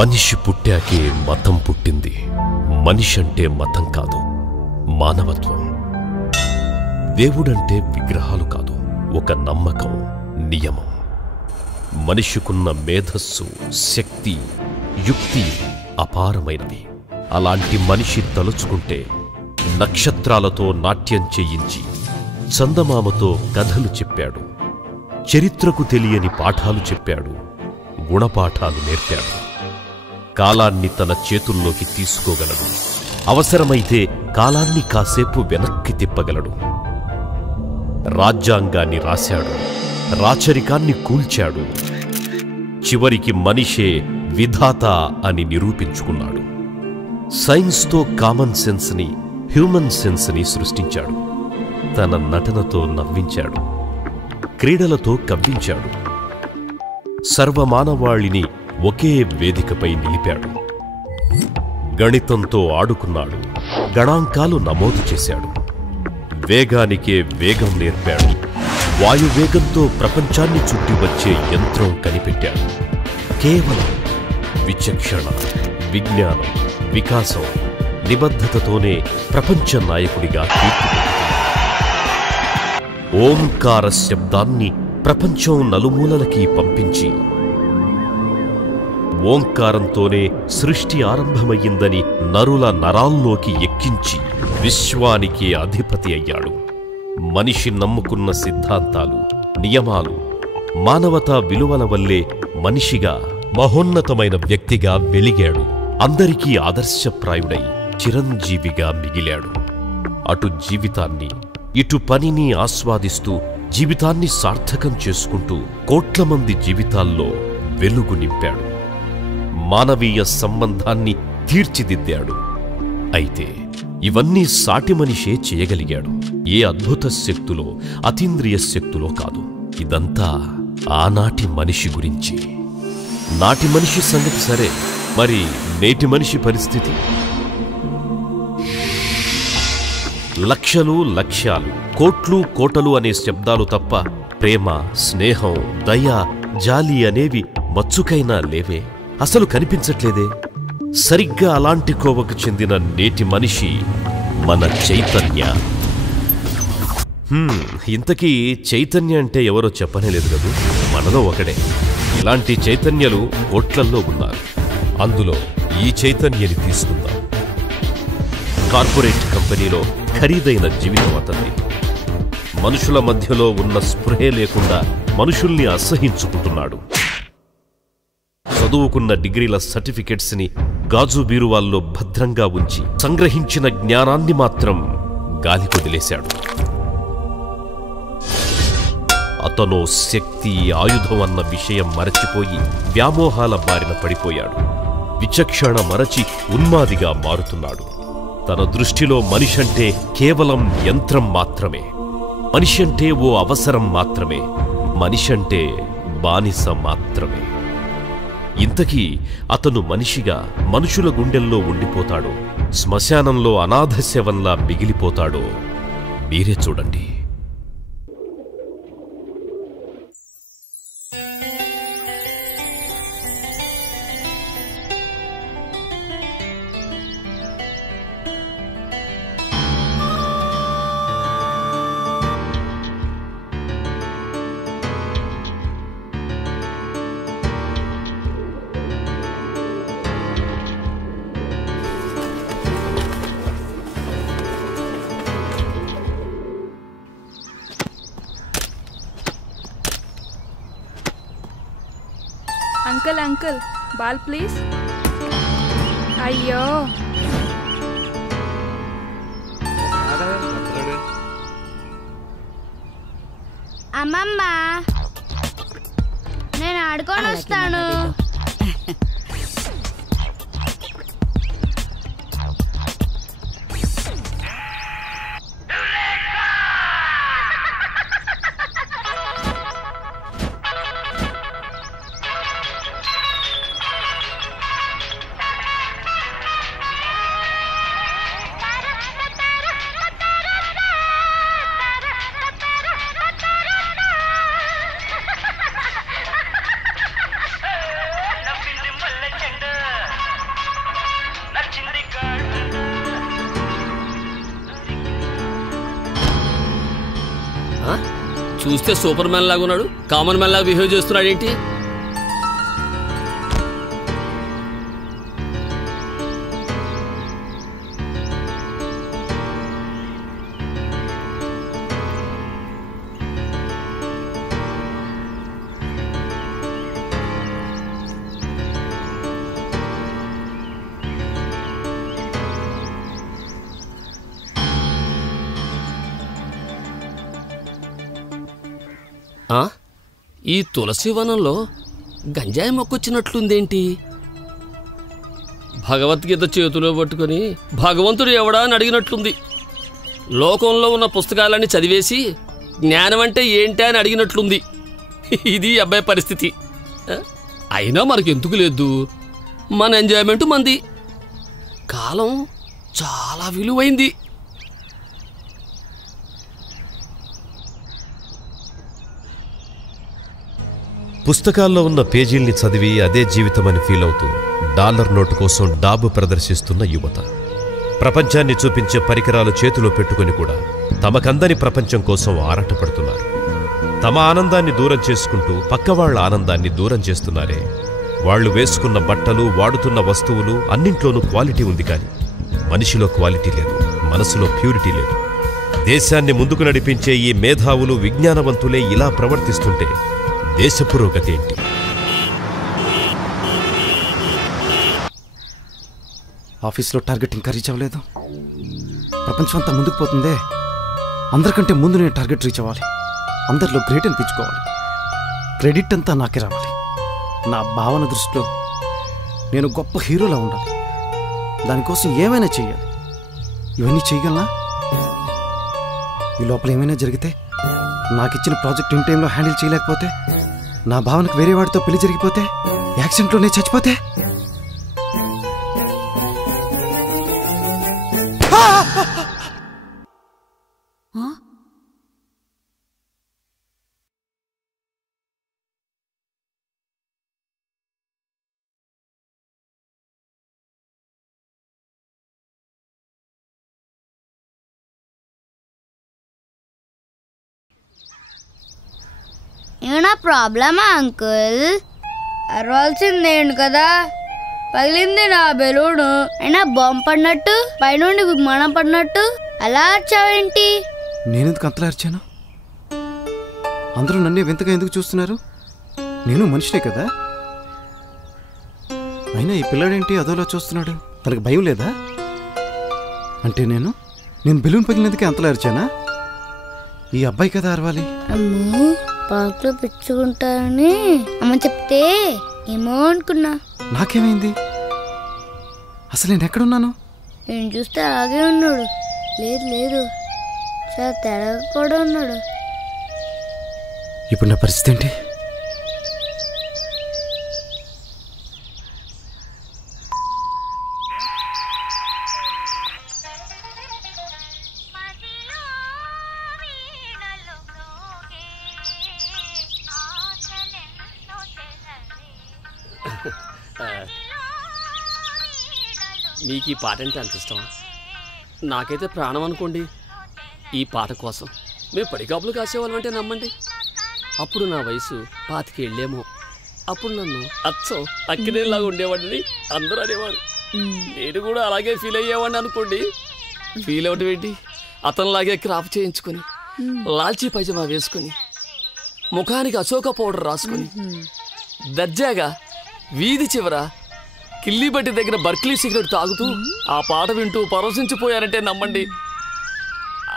మనిషి పుట్టాకే మతం పుట్టింది. మనిషి అంటే మతం కాదు, మానవత్వం. దేవుడంటే విగ్రహాలు కాదు, ఒక నమ్మకం, నియమం. మనిషికున్న మేధస్సు, శక్తి, యుక్తి అపారమైనవి. అలాంటి మనిషి తలుచుకుంటే నక్షత్రాలతో నాట్యం చేయించి చందమామతో కథలు చెప్పాడు, చరిత్రకు తెలియని పాఠాలు చెప్పాడు, గుణపాఠాలు నేర్పాడు. కాలాన్ని తన చేతుల్లోకి తీసుకోగలడు, అవసరమైతే కాలాన్ని కాసేపు వెనక్కి తిప్పగలడు. రాజ్యాంగాన్ని రాశాడు, రాచరికాన్ని కూల్చాడు. చివరికి మనిషే విధాత అని నిరూపించుకున్నాడు. సైన్స్తో కామన్ సెన్స్ని, హ్యూమన్ సెన్స్ని సృష్టించాడు. తన నటనతో నవ్వించాడు, క్రీడలతో కవ్వించాడు. సర్వమానవాళిని ఒకే వేదికపై నిలిపాడు. గణితంతో ఆడుకున్నాడు, గణాంకాలు నమోదు చేశాడు. వేగానికే వేగం నేర్పాడు, వాయువేగంతో ప్రపంచాన్ని చుట్టి వచ్చే యంత్రం కనిపెట్టాడు. కేవలం విచక్షణ, విజ్ఞానం, వికాసం, నిబద్ధతతోనే ప్రపంచ నాయకుడిగా కీర్తి పొందుతున్నాడు. ఓంకార శబ్దాన్ని ప్రపంచం నలుమూలలకి పంపించి ఓంకారంతోనే సృష్టి ఆరంభమయ్యిందని నరుల నరాల్లోకి ఎక్కించి విశ్వానికి అధిపతి అయ్యాడు. మనిషి నమ్ముకున్న సిద్ధాంతాలు, నియమాలు, మానవతా విలువల వల్లే మనిషిగా మహోన్నతమైన వ్యక్తిగా వెలిగాడు. అందరికీ ఆదర్శప్రాయుడై చిరంజీవిగా మిగిలాడు. అటు జీవితాన్ని, ఇటు పనిని ఆస్వాదిస్తూ జీవితాన్ని సార్థకం చేసుకుంటూ కోట్ల మంది జీవితాల్లో వెలుగు నింపాడు. మానవీయ సంబంధాన్ని తీర్చిదిద్దాడు. అయితే ఇవన్నీ సాటి మనిషే చేయగలిగాడు. ఏ అద్భుత శక్తులో, అతీంద్రియ శక్తులో కాదు. ఇదంతా ఆనాటి మనిషి గురించి. నాటి మనిషి సంగతి సరే, మరి నేటి మనిషి పరిస్థితి? లక్షలు, లక్ష్యాలు, కోట్లు, కోటలు అనే శబ్దాలు తప్ప ప్రేమ, స్నేహం, దయ, జాలి అనేవి మచ్చుకైనా లేవే, అసలు కనిపించట్లేదే. సరిగ్గా అలాంటి కోవకు చెందిన నేటి మనిషి మన చైతన్య. ఇంతకీ చైతన్య అంటే ఎవరో చెప్పనేలేదు కదూ, మనలో ఒకడే. ఇలాంటి చైతన్యలు కోట్లల్లో ఉన్నారు. అందులో ఈ చైతన్యని తీసుకుందాం. కార్పొరేట్ కంపెనీలో ఖరీదైన జీవితం అతన్ని. మనుషుల మధ్యలో ఉన్న స్పృహే లేకుండా మనుషుల్ని అసహించుకుంటున్నాడు. చదువుకున్న డిగ్రీల సర్టిఫికెట్స్ ని గాజు బీరువాల్లో భద్రంగా ఉంచి సంగ్రహించిన జ్ఞానాన్ని మాత్రం గాలి కొదిలేశాడు. అతను శక్తి, ఆయుధం అన్న విషయం మరచిపోయి వ్యామోహాల బారిన పడిపోయాడు. విచక్షణ మరచి ఉన్మాదిగా మారుతున్నాడు. తన దృష్టిలో మనిషంటే కేవలం యంత్రం మాత్రమే. మనిషంటే ఓ అవసరం మాత్రమే. మనిషంటే బానిస మాత్రమే. ఇంతకీ అతను మనిషిగా మనుషుల గుండెల్లో ఉండిపోతాడో, శ్మశానంలో అనాథ శవంలా మిగిలిపోతాడో మీరే చూడండి. Uncle uncle, ball please. అయ్యో, అమ్మమ్మ నేను ఆడుకొని వస్తాను. చూస్తే సూపర్ మ్యాన్ లాగా ఉన్నాడు, కామన్ మ్యాన్ లాగా బిహేవ్ చేస్తున్నాడు ఏంటి? ఈ తులసి వనంలో గంజాయి మొక్కొచ్చినట్లుందేంటి? భగవద్గీత చేతిలో పట్టుకొని భగవంతుడు ఎవడా అని అడిగినట్లుంది. లోకంలో ఉన్న పుస్తకాలన్నీ చదివేసి జ్ఞానం అంటే ఏంటి అని అడిగినట్లుంది. ఇది అబ్బాయి పరిస్థితి. అయినా మనకెందుకు లేదు, మన ఎంజాయ్మెంట్ మంది. కాలం చాలా విలువైంది. పుస్తకాల్లో ఉన్న పేజీల్ని చదివి అదే జీవితమని ఫీల్ అవుతూ డాలర్ నోటు కోసం డాబు ప్రదర్శిస్తున్న యువత, ప్రపంచాన్ని చూపించే పరికరాలు చేతిలో పెట్టుకుని కూడా తమకందని ప్రపంచం కోసం ఆరాటపడుతున్నారు. తమ ఆనందాన్ని దూరం చేసుకుంటూ పక్కవాళ్ల ఆనందాన్ని దూరం చేస్తున్నారే. వాళ్లు వేసుకున్న బట్టలు, వాడుతున్న వస్తువులు అన్నింట్లోనూ క్వాలిటీ ఉంది, కానీ మనిషిలో క్వాలిటీ లేదు, మనసులో ప్యూరిటీ లేదు. దేశాన్ని ముందుకు నడిపించే ఈ మేధావులు, విజ్ఞానవంతులే ఇలా ప్రవర్తిస్తుంటే దేశ పురోగతి ఏంటి? ఆఫీస్లో టార్గెట్ ఇంకా రీచ్ అవ్వలేదు. ప్రపంచం అంతా ముందుకు పోతుందే, అందరికంటే ముందు నేను టార్గెట్ రీచ్ అవ్వాలి. అందరిలో గ్రేట్ అనిపించుకోవాలి. క్రెడిట్ అంతా నాకే రావాలి. నా భావన దృష్టిలో నేను గొప్ప హీరోలా ఉండాలి. దానికోసం ఏమైనా చెయ్యాలి. ఇవన్నీ చేయగలనా? ఈ లోపల ఏమైనా జరిగితే, నాకు ఇచ్చిన ప్రాజెక్ట్ ఇన్ టైంలో హ్యాండిల్ చేయలేకపోతే, నా భావనకు వేరే వాడితో పెళ్లి జరిగిపోతే, యాక్సిడెంట్లోనే చచ్చిపోతే, ఏమన్నా ప్రాబ్లమా అంకుల్? అరవాల్సిందేంటి కదా, పగిలింది నా బెలూను. అయినా బాంబు పడినట్టు, పైనుండి విమానం పడినట్టు అలా వచ్చావేంటి? నేనెందుకు అంతలా అరిచాను? అందరూ నన్నే వింతగా ఎందుకు చూస్తున్నారు? నేను మనిషినే కదా. అయినా ఈ పిల్లాడేంటి అదోలా చూస్తున్నాడు? తనకు భయం లేదా? అంటే నేను బెలూన్ పగిలినందుకే అంతలా అరిచానా? ఈ అబ్బాయి కదా అరవాలి. అమ్మో, పార్క్లో పిచ్చుకుంటారని అమ్మ చెప్తే ఏమో అనుకున్నా. నాకేమైంది? అసలు నేను ఎక్కడున్నాను? నేను చూస్తే అలాగే ఉన్నాడు. లేదు లేదు, చాలా తేడా కూడా ఉన్నాడు. ఇప్పుడు నా పరిస్థితి ఏంటి? మీకు ఈ పాట అంటే అంత ఇష్టమా? నాకైతే ప్రాణం అనుకోండి. ఈ పాట కోసం మేము పడికాపులు కాసేవాళ్ళం అంటే నమ్మండి. అప్పుడు నా వయసు 25 ఏళ్ళేమో. అప్పుడు నన్ను అచ్చం అక్కినేలాగా ఉండేవాడిని అందరూ అనేవారు. నేను కూడా అలాగే ఫీల్ అయ్యేవాడిని అనుకోండి. ఫీల్ అవడం ఏంటి, అతనిలాగే క్రాప్ చేయించుకొని, లాల్చీ పైజమా వేసుకొని, ముఖానికి అశోక పౌడర్ రాసుకొని, దర్జాగా వీధి చివర కిల్లీబట్టి దగ్గర బర్క్లీ సిగరెట్ తాగుతూ ఆ పాట వింటూ పరవశించిపోయారంటే నమ్మండి.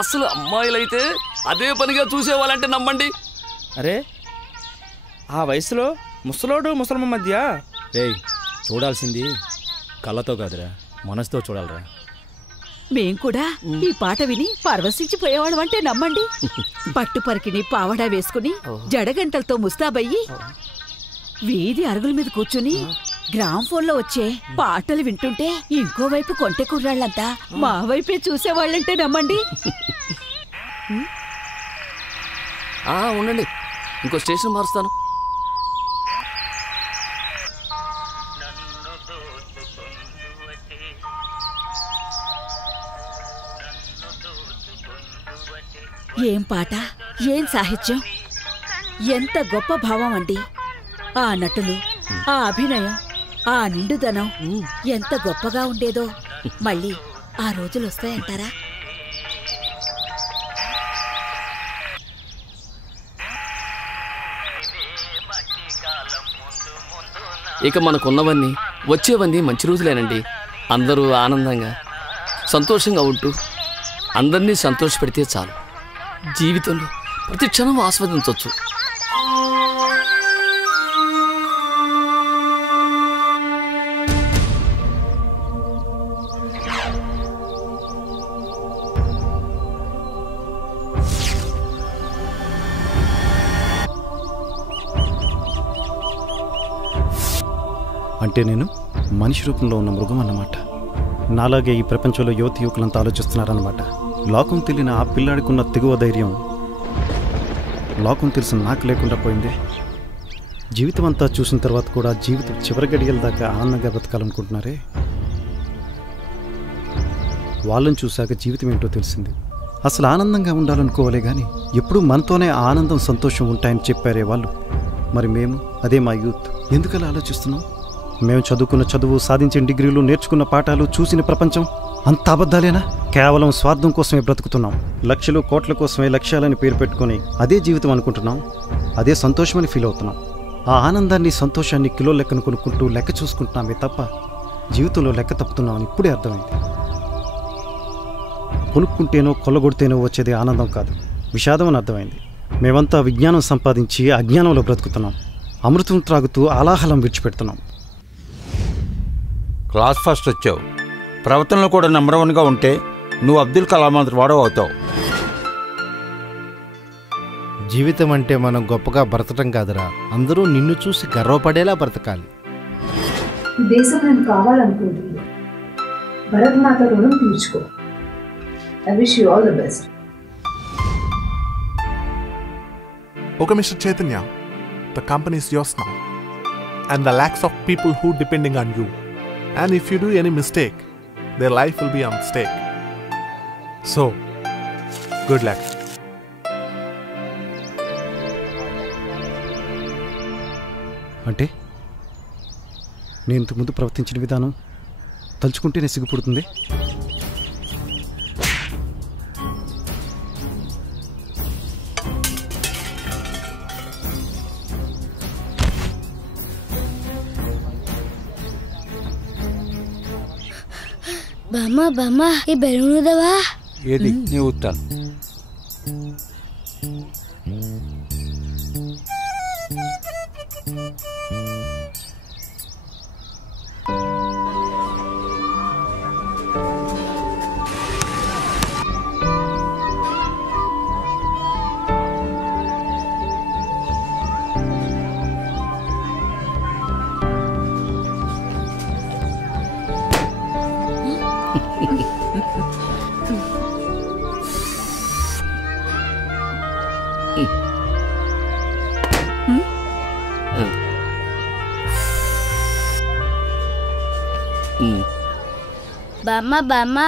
అసలు అమ్మాయిలైతే అదే పనిగా చూసేవాళ్ళంటే నమ్మండి. అరే, ఆ వయసులో ముసలోడు ముసలమ్మ మధ్య చూడాల్సింది కళ్ళతో కాదురా, మనసుతో చూడాలరా. మేం కూడా ఈ పాట విని పరవశించిపోయేవాళ్ళం అంటే నమ్మండి. పట్టు పరికిని పావడా వేసుకుని జడగంటలతో ముస్తాబయ్యి వీధి అరుగుల మీద కూర్చుని గ్రామ్ ఫోన్ లో వచ్చే పాటలు వింటుంటే ఇంకోవైపు కొంటె కుర్రాళ్ళంతా మా వైపే చూసేవాళ్ళంటే నమ్మండి. ఉండండి, ఇంకో స్టేషన్ మారుస్తాను. ఏం పాట, ఏం సాహిత్యం, ఎంత గొప్ప భావం అండి. ఆ నటులు, ఆ అభినయం, ఆ నిండుదనం ఎంత గొప్పగా ఉండేదో. మళ్ళీ ఆ రోజులు వస్తాయంటారా? ఇక మనకున్నవన్నీ వచ్చేవన్నీ మంచి రోజులేనండి. అందరూ ఆనందంగా సంతోషంగా ఉంటూ అందరినీ సంతోషపెడితే చాలు. జీవితంలో ప్రతి క్షణం ఆస్వాదించవచ్చు. అంటే నేను మనిషి రూపంలో ఉన్న మృగం అన్నమాట. నాలాగే ఈ ప్రపంచంలో యువతి యువకులంతా ఆలోచిస్తున్నారన్నమాట. లోకం తెలియని ఆ పిల్లాడికున్న తెగువ ధైర్యం లోకం తెలిసిన నాకు లేకుండా పోయింది. జీవితం అంతా చూసిన తర్వాత కూడా జీవితం చివరి గడియల దాకా ఆనందంగా బ్రతకాలనుకుంటున్నారే. వాళ్ళని చూశాక జీవితం ఏంటో తెలిసింది. అసలు ఆనందంగా ఉండాలనుకోవాలే కానీ ఎప్పుడూ మనతోనే ఆనందం సంతోషం ఉంటాయని చెప్పారే వాళ్ళు. మరి మేము అదే మా యూత్. ఎందుకలా ఆలోచిస్తున్నాం? మేము చదువుకున్న చదువు, సాధించిన డిగ్రీలు, నేర్చుకున్న పాఠాలు, చూసిన ప్రపంచం అంత అబద్ధాలేనా? కేవలం స్వార్థం కోసమే బ్రతుకుతున్నాం. లక్షలు కోట్ల కోసమే లక్ష్యాలని పేరు పెట్టుకొని అదే జీవితం అనుకుంటున్నాం. అదే సంతోషమని ఫీల్ అవుతున్నాం. ఆ ఆనందాన్ని సంతోషాన్ని కిలో లెక్కను కొనుక్కుంటూ లెక్క చూసుకుంటున్నామే తప్ప జీవితంలో లెక్క తప్పుతున్నామని ఇప్పుడే అర్థమైంది. కొనుక్కుంటేనో కొల్లగొడితేనో వచ్చేది ఆనందం కాదు, విషాదం అని అర్థమైంది. మేమంతా విజ్ఞానం సంపాదించి అజ్ఞానంలో బ్రతుకుతున్నాం. అమృతం త్రాగుతూ ఆలాహలం విడిచిపెడుతున్నాం. క్లాస్ ఫస్ట్ వచ్చావు, ప్రవర్తనలో కూడా నెంబర్ 1గా ఉంటే నువ్వు అబ్దుల్ కలాం అంత వాడవు అవుతావు. జీవితం అంటే మనం గొప్పగా బ్రతకడం కాదురా, అందరూ నిన్ను చూసి గర్వపడేలా బ్రతకాలి. దేశం నేను కావాలనుకుంటుంది. భరత్ మాత రుణం తీర్చుకో. I wish you all the best. Okay, Mr. Chaitanya, the company is yours now, and the lakhs of people who depending on you. And if you do any mistake, their life will be a mistake. So, good luck. అంటే నేను ఇంతకుముందు ప్రవర్తించిన విధానం తలుచుకుంటేనే సిగ్గుపడుతుంది. బామ్మ బామ్మ ఈ balloon ఊదవా? ఏది నీ ఊతాను. బామ్మ బామ్మ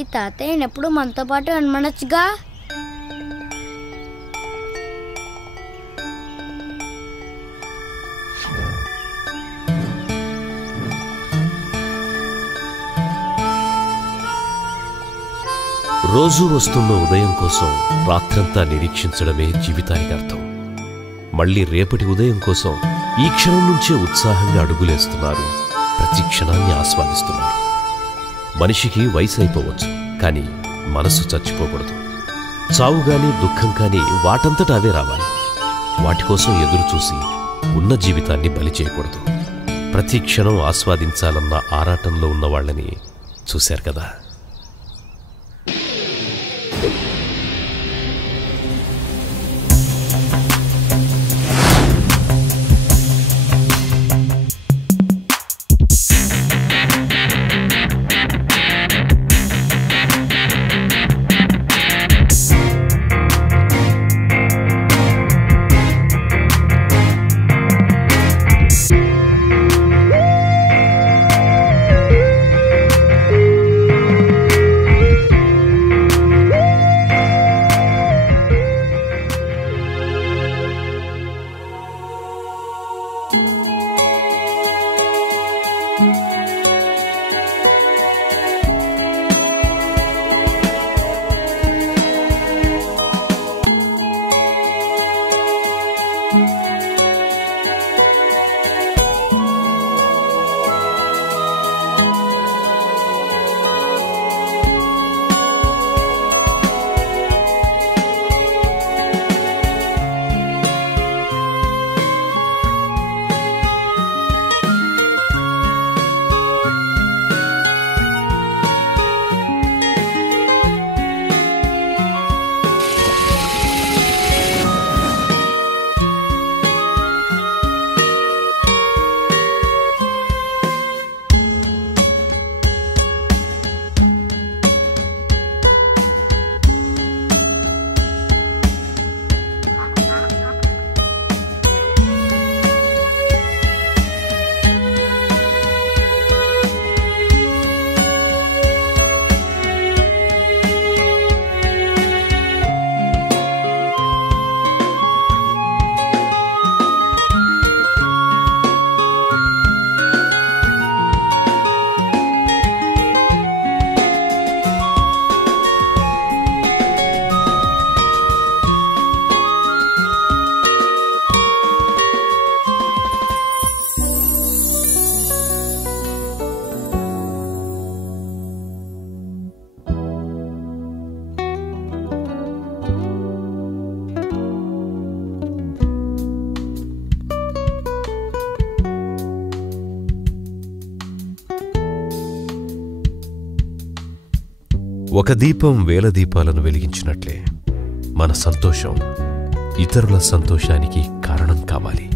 ఈ తాతయ్య ఎప్పుడు మనతో పాటు అనమనొచ్చుగా. రోజూ వస్తున్న ఉదయం కోసం రాత్రంతా నిరీక్షించడమే జీవితానికి అర్థం. మళ్ళీ రేపటి ఉదయం కోసం ఈ క్షణం నుంచే ఉత్సాహంగా అడుగులేస్తున్నారు, ప్రతి క్షణాన్ని ఆస్వాదిస్తున్నారు. మనిషికి వయసు అయిపోవచ్చు, కానీ మనసు చచ్చిపోకూడదు. చావు గాని దుఃఖం కానీ వాటంతట అవే రావాలి. వాటి కోసం ఎదురు చూసి ఉన్న జీవితాన్ని బలి చేయకూడదు. ప్రతి క్షణం ఆస్వాదించాలన్న ఆరాటంలో ఉన్న వాళ్ళని చూశారు కదా. ఒక దీపం వేల దీపాలను వెలిగించినట్లే మన సంతోషం ఇతరుల సంతోషానికి కారణం కావాలి.